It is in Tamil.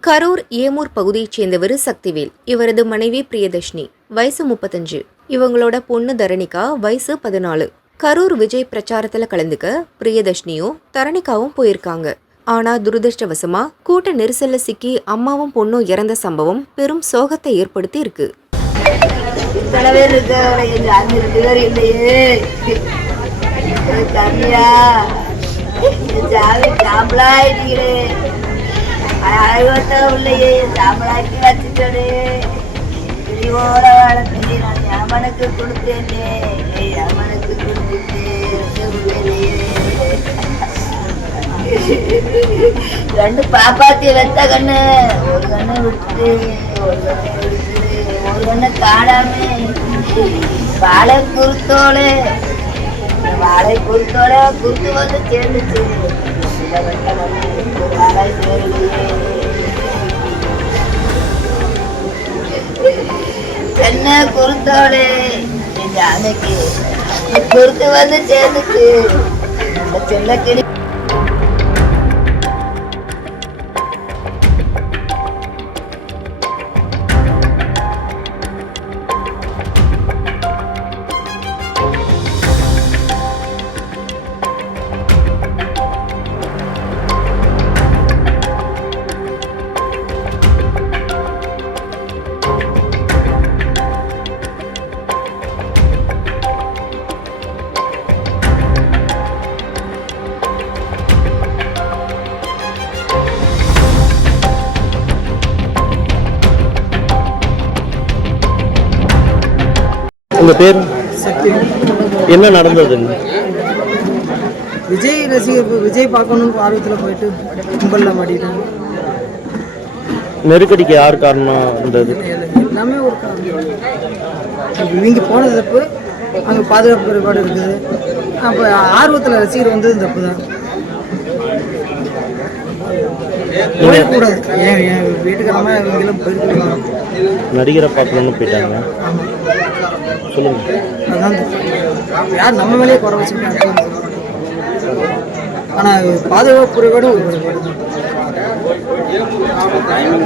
கரூர் ஏமூர் பகுதியைச் சேர்ந்தவர் சக்திவேல். இவரது மனைவி பிரியதர்ஷினி. வயசு முப்பத்தஞ்சு. இவங்களோட பொண்ணு தரணிகா வயசு பதினாலு. கரூர் விஜய் பிரச்சாரத்துல கலந்துக்க பிரியதர்ஷினியும் தரணிகாவும் போயிருக்காங்க. ஆனா துரதிருஷ்டவசமா கூட்ட நெரிசல்ல சிக்கி அம்மாவும் பொண்ணும் இறந்த சம்பவம் பெரும் சோகத்தை ஏற்படுத்தி இருக்கு. இத்தனை பேர் இருக்காங்க எங்க அஞ்சு ரெண்டு பேர் இல்லையே. இது கம்மியா சாமி சாம்பலாயிட்டீங்களே அழகட்டம் இல்லையே சாம்பலாக்கி வச்சுட்டே இழிவோட வளர்த்து நான் யமனுக்கு கொடுத்தேனே. ரெண்டு பாப்பாத்தி வெத்த கண்ணு ஒரு கண்ணு விட்டு ஒரு கண்ணு விட்டு ஒரு கண்ணு காணாம. வாழை குருத்தோளே வாழை குருத்தோட குருத்து வந்து சேர்ந்துச்சு. வாழை சேரலையே என்ன குருத்தோளே எங்க அன்னைக்கு குருத்து வந்து சேர்ந்துச்சு. இந்த செல்ல கிளி உங்கள் பேர்? என்ன நடந்ததுங்க விஜய் ரசிகர் விஜய் பார்க்கணும்னு ஆர்வத்தில் போயிட்டு கும்பலில் மாட்டிட்டாங்க நெருக்கடிக்கு யார் காரணம் இருந்தது எல்லாமே ஒரு காரணம். இவங்க போனது தப்பு அங்கே பாதுகாப்பு குறைபாடு இருக்குது. அப்போ ஆர்வத்தில் ரசிகர் வந்தது தப்பு தான் நடிகரை பார்க்கணும்னு போயிட்டாங்க. சொல்லுங்க. யார் நம்ம மேலேயே குறை வச்சுருக்காங்க ஆனால் பாதுகாப்பு குறைபாடு